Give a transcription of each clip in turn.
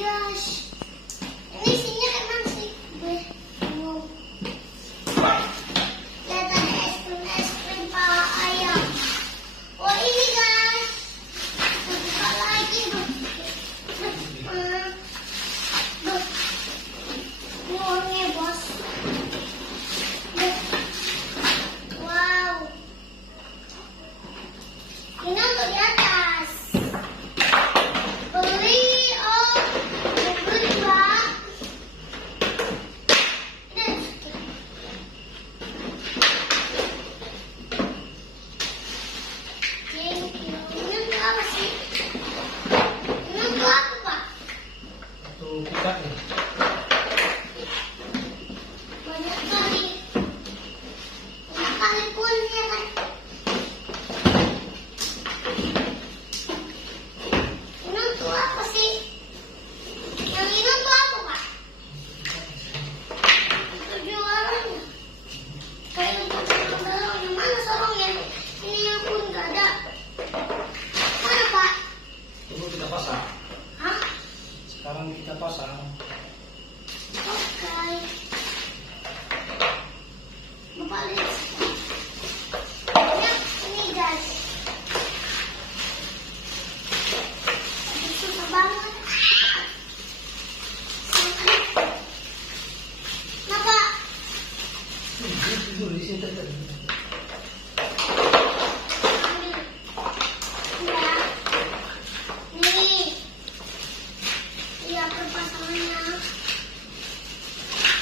gosh. Ini isinya emang sih. Wow. Lihat ada es krim pala ayam. Oh ini guys. Buka lagi. Ini uangnya bos. Wow. Ini untuk di atas. Beli Pak. Thank you. Ini untuk apa sih? Ini untuk apa Pak? Untuk pizza ya. Banyak kali. Banyak kali pun ya kan. Ini untuk apa sih? Yang ini untuk apa Pak? Untuk jualan. Kayak untuk dorong. Yang mana sorongnya? Ini yang pun nggak ada. Mana Pak? Dulu kita pasang. Hah? Sekarang kita pasang. Oke. Bapak lihat. Ini guys. Susah banget. Kenapa? Tidur di situ tadi. Ambil. Ya. Nih. Lihat perpasangannya.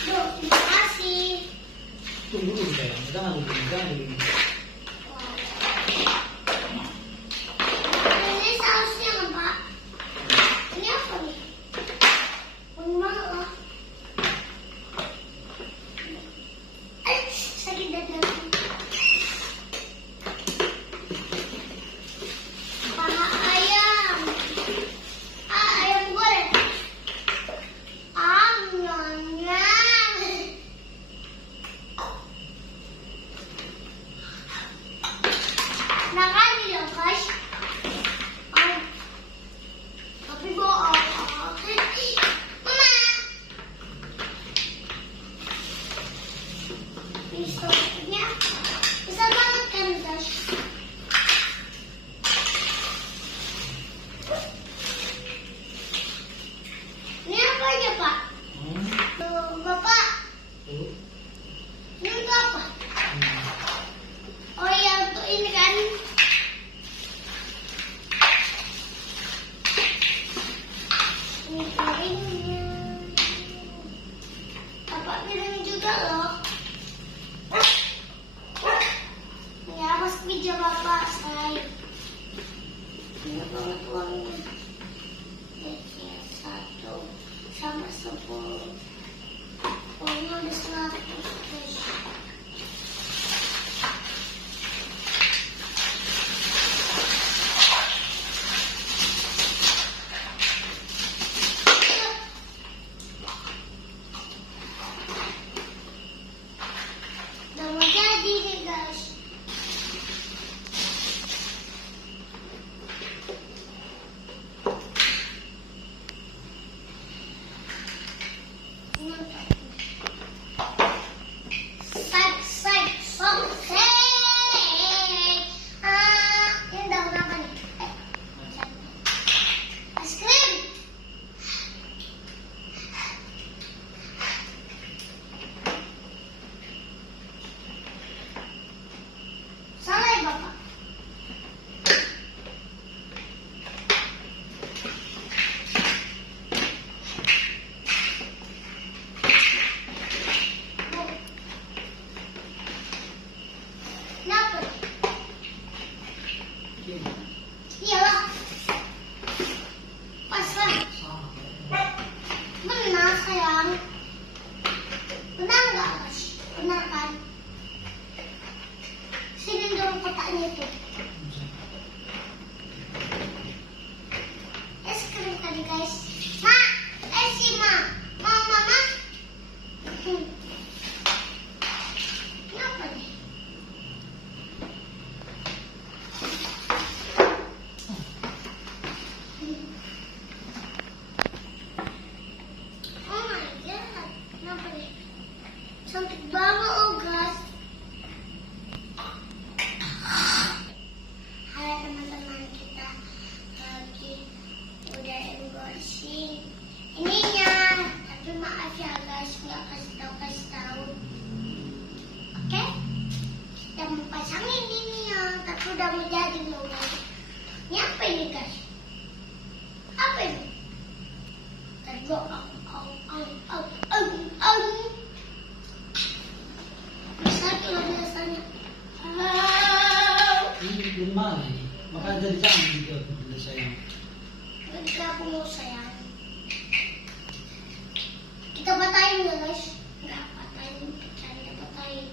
Duh, terima kasih. Tunggu dulu sayang. Jangan dulu. Ini sausnya kan, Pak? Ini apa nih? Wangi banget loh. Sakit dada. Paha ayam. Ayam goreng. Nyonya. Nah kan loh guys. Tapi bohong. Mama. Pisaunya besar banget kan guys. Ini apa aja Pak? Bapak. Ini untuk apa? Oh iya untuk ini kan. Ini piringnya. Bapak piring juga loh. Ya mas meja bapak saya. Ini banget uangnya. Ini 1 sampai 10. Uangnya udah 100 guys. Udah mau jadi nih guys. Ini daun apa nih? Es krim. Salah ya Bapak? Kenapa? Iyalah. Pas lah. Benar sayang. Benar nggak guys? Benar kan? Sini dulu kotaknya itu. Es krim tadi guys. Ma, sih ma. Mau mama? Kenapa nih? pasangin ini ya, tapi udah mau jadi loh. Ini apa ini guys? Apa ini? Tadi gua satu lagi rasanya. Ini belum mana ini? Maka dari sana juga boleh sayang. Ketika aku mau sayang, kita patahin ya guys. Nggak patahin, kita patahin.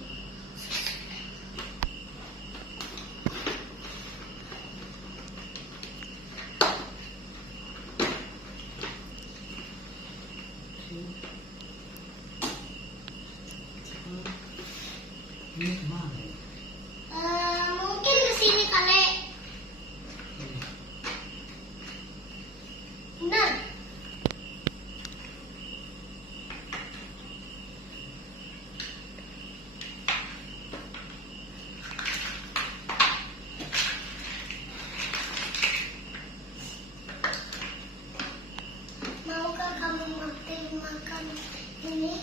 Ini kemana? Mungkin kesini kali. Benar. Maukah kamu makan ini?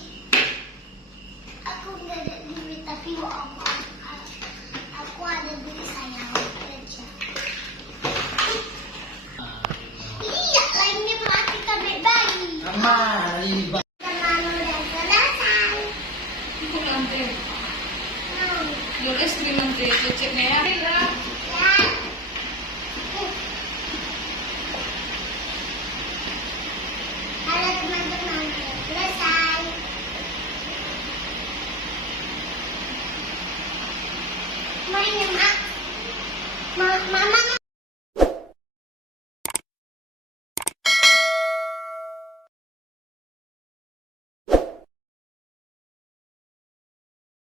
Aku nggak ada duit, tapi aku ada duit sayang kerja. Iya, lainnya berarti kabel bayi. Aman, ini ba- Teman udah selesai. Ibu ngantri. Hmm. Lulis di ngantri cicitnya ya. Ya. Halo teman-teman, udah selesai. Mainnya